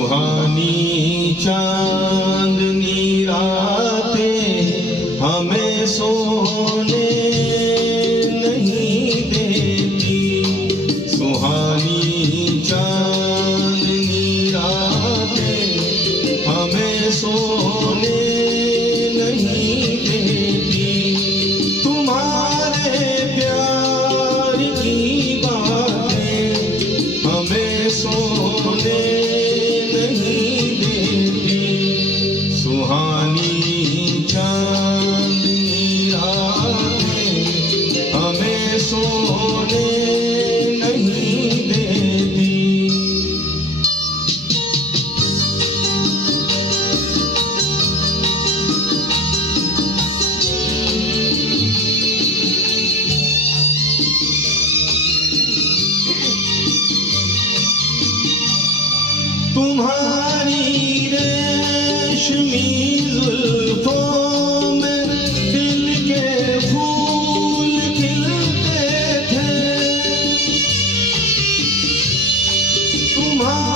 सुहानी चांदनी रातें हमें सोने नहीं देती। सुहानी चांदनी रातें हमें सोने नहीं देती। तुम्हारे प्यार की बातें हमें सोने नहीं देती। सुहानी चांदनी रातें हमें सोने नहीं देती। तुम्हारी रेशमी जुल्फों में दिल के फूल खिलते थे। तुम्हारी